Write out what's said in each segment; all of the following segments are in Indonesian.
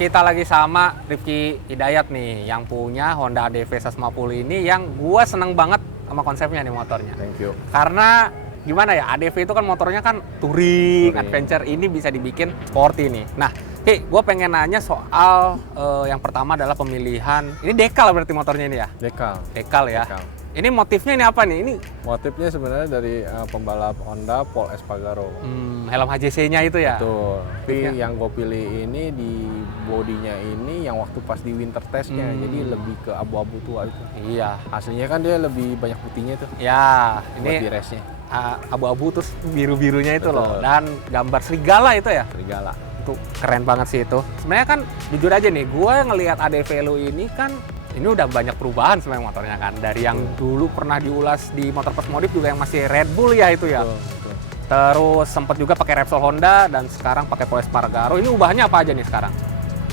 kita lagi sama Rifki Hidayat nih, yang punya Honda ADV 150 ini yang gua seneng banget sama konsepnya nih motornya. Thank you. Karena gimana ya, ADV itu kan motornya kan touring, adventure, ini bisa dibikin sporty nih. Nah, Ki, gue pengen nanya soal yang pertama adalah pemilihan, ini dekal berarti motornya ini ya? Dekal. Dekal ya? Dekal. Ini motifnya ini apa nih? Ini Motifnya sebenarnya dari pembalap Honda Paul Espargaro. helm HJC-nya itu ya? Betul. Tapi Motifnya. yang gue pilih ini di bodinya ini yang waktu pas di winter testnya, jadi lebih ke abu-abu tua itu. Iya. Aslinya kan dia lebih banyak putihnya tuh. Ya, Buat ini di race-nya. abu-abu terus biru-birunya itu loh. Betul. Dan gambar serigala itu ya? Serigala. Itu keren banget sih itu. Sebenarnya kan jujur aja nih, gue ngelihat ADV lu ini kan ini udah banyak perubahan sebenarnya motornya kan. Dari yang dulu pernah diulas di Motor Plus Modif juga yang masih Red Bull ya itu ya. Betul. Terus sempat juga pakai Repsol Honda dan sekarang pakai Paul Espargaro. Ini ubahnya apa aja nih sekarang?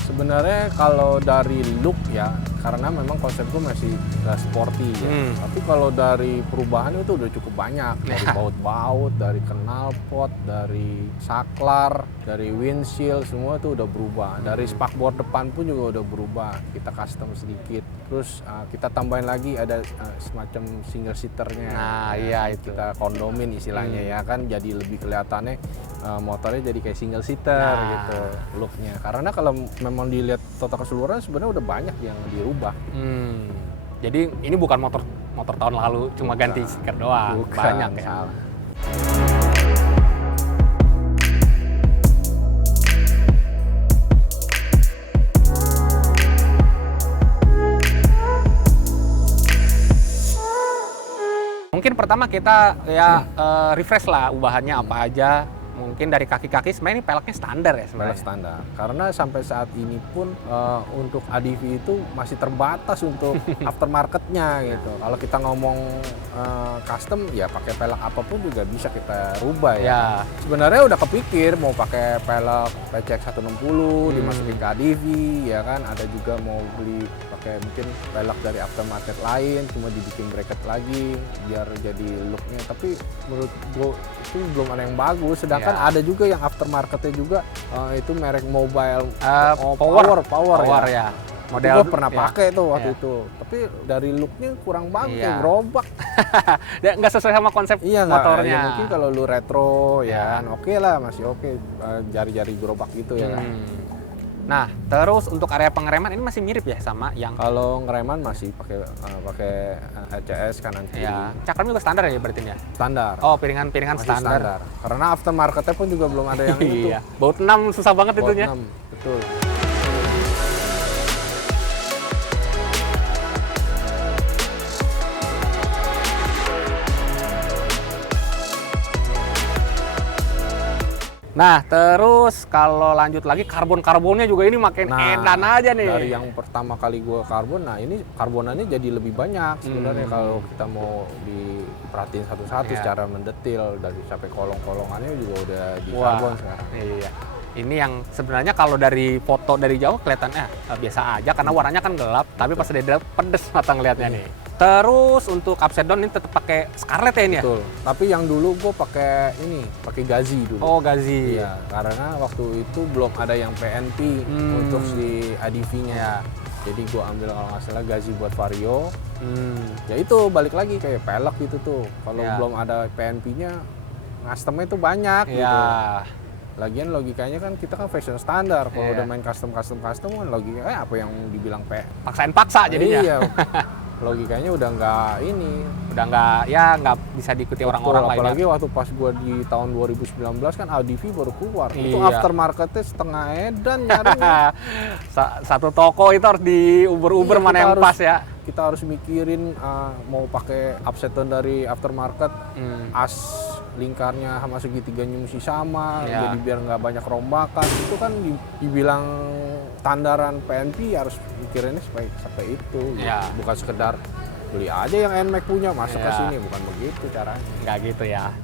Sebenarnya kalau dari look ya, karena memang konsep gue masih sporty ya. Tapi kalau dari perubahan itu udah cukup banyak. Dari baut-baut, dari knalpot, dari saklar, dari windshield, semua itu udah berubah. Dari spakbor depan pun juga udah berubah. Kita custom sedikit. Terus kita tambahin lagi ada semacam single seaternya. Nah, iya itu. Kita kondomin istilahnya ya kan, jadi lebih kelihatannya motornya jadi kayak single seater gitu looknya. Karena kalau memang dilihat total keseluruhan sebenarnya udah banyak yang dirubah. Jadi ini bukan motor tahun lalu, cuma ganti stiker doang. Bukan, Banyak ya. salah. Mungkin pertama kita ya refresh lah ubahannya apa aja. Mungkin dari kaki-kaki sebenarnya ini peleknya standar ya Pelek sebenarnya. standar. Karena sampai saat ini pun untuk ADV itu masih terbatas untuk aftermarketnya gitu. Kalau kita ngomong custom ya pakai pelek apapun juga bisa kita rubah ya. Ya. Sebenarnya udah kepikir mau pakai pelek PCX 160 dimasukin ke ADV ya kan. Ada juga mau beli pakai mungkin pelek dari aftermarket lain cuma dibikin bracket lagi biar jadi looknya. Tapi menurut gue itu belum ada yang bagus. Sedangkan ada juga yang aftermarketnya juga itu merek mobile power ya. Model gue pernah pakai tuh waktu itu. Tapi dari looknya kurang bagus, kayak gerobak. Nggak sesuai sama konsep motornya. Ya, mungkin kalau lu retro ya kan oke lah, masih oke. Jari-jari gerobak gitu ya kan. Nah, terus untuk area pengereman ini masih mirip ya sama yang Kalau ngereman masih pakai LCS kanan kiri. ya. Cakram juga standar ya berarti ya? Standar. Oh, piringan Masih standar. Karena aftermarketnya pun juga belum ada yang itu. Iya. Baut 6 susah banget Baut itunya. 6, betul. Nah, terus kalau lanjut lagi karbonnya juga ini makin edan aja nih. Dari yang pertama kali gua karbon, nah ini karbonannya jadi lebih banyak sebenarnya kalau kita mau diperhatiin satu-satu secara mendetil dari sampai kolong-kolongannya juga udah di karbon sekarang. Iya. Ini yang sebenarnya kalau dari foto dari jauh kelihatannya biasa aja karena warnanya kan gelap, tapi pas dari dalam pedes mata ngelihatnya nih. Terus untuk upside down ini tetap pakai Scarlett ya ini ya? Betul. Tapi yang dulu gue pakai Gazi dulu. Oh, Gazi. Iya, karena waktu itu belum ada yang PNP untuk si ADV-nya. Ya. Jadi gue ambil kalau nggak salah Gazi buat Vario. Ya itu balik lagi kayak pelek gitu tuh. Kalau belum ada PNP-nya, custom-nya itu banyak gitu. Lagian logikanya kan kita kan fashion standar. Kalau udah main custom kan logikanya apa yang dibilang Paksain paksa jadinya. Iya. Logikanya udah nggak nggak bisa diikuti orang-orang lain. Apalagi waktu pas gua di tahun 2019 kan ADV baru keluar. Itu aftermarketnya setengah edan nyarinya. Satu toko itu harus diuber-uber mana yang pas ya. Kita harus mikirin mau pakai upside down dari aftermarket, as lingkarnya sama segitiganya mesti sama, jadi biar nggak banyak rombakan. Itu kan dibilang standaran PNP harus mikirinnya sampai itu, bukan sekedar beli aja yang NMAX punya masuk ke sini, bukan begitu caranya. Nggak gitu ya.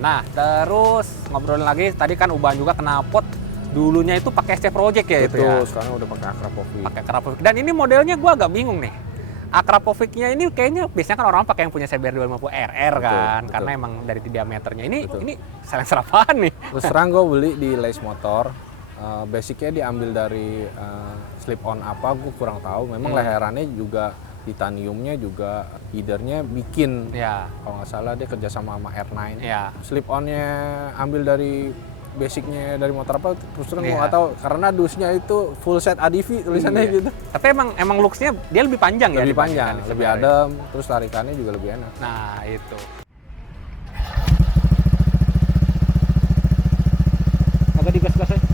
Nah, terus ngobrolin lagi, tadi kan ubahan juga knalpot. Dulunya itu pakai SC Project ya. Betul, itu ya? Sekarang udah pakai Akrapovic. Pakai Akrapovic. Dan ini modelnya gue agak bingung nih. Akrapovic-nya ini kayaknya biasanya kan orang pakai yang punya CBR 250 RR kan, betul. karena emang dari diameternya. Betul. Ini silencer apaan nih? Terus terang gue beli di Lace Motor, basicnya diambil dari slip on apa, gue kurang tahu. Memang leherannya juga titaniumnya juga leadernya bikin. Ya, Kalau nggak salah dia kerjasama sama R9. ya. Slip onnya ambil dari basicnya dari motor apa, terus terang gue Iya. nggak tahu. Karena dusnya itu full set ADV tulisannya Iya. gitu. Tapi emang looks-nya dia lebih panjang ya? Lebih panjang, dibandingkan lebih sebenarnya. adem, terus tarikannya juga lebih enak. Nah, itu. Agak digas-gas aja.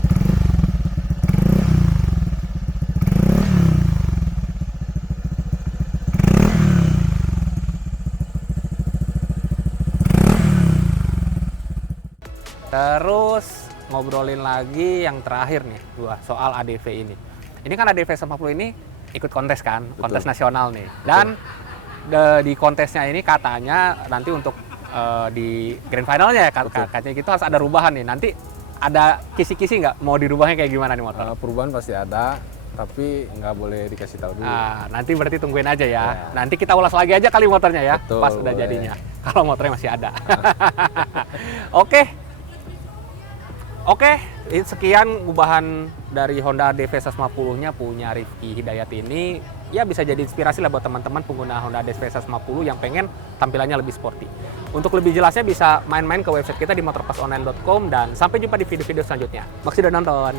Terus ngobrolin lagi yang terakhir nih, gua soal ADV ini. Ini kan ADV 150 ini ikut kontes kan, kontes nasional nih. Dan di kontesnya ini katanya nanti untuk di grand finalnya ya katanya gitu harus ada rubahan nih. Nanti ada kisi-kisi nggak mau dirubahnya kayak gimana nih motor? Perubahan pasti ada, tapi nggak boleh dikasih tahu dulu. Nah, nanti berarti tungguin aja ya. Ya. Nanti kita ulas lagi aja kali motornya ya, Betul, pas udah boleh. jadinya. Kalau motornya masih ada. Oke. Oke, sekian ubahan dari Honda DV 150-nya punya Rifki Hidayat ini. Ya bisa jadi inspirasi lah buat teman-teman pengguna Honda DV 150 yang pengen tampilannya lebih sporty. Untuk lebih jelasnya bisa main-main ke website kita di motorpassonline.com dan sampai jumpa di video-video selanjutnya. Makasih udah nonton.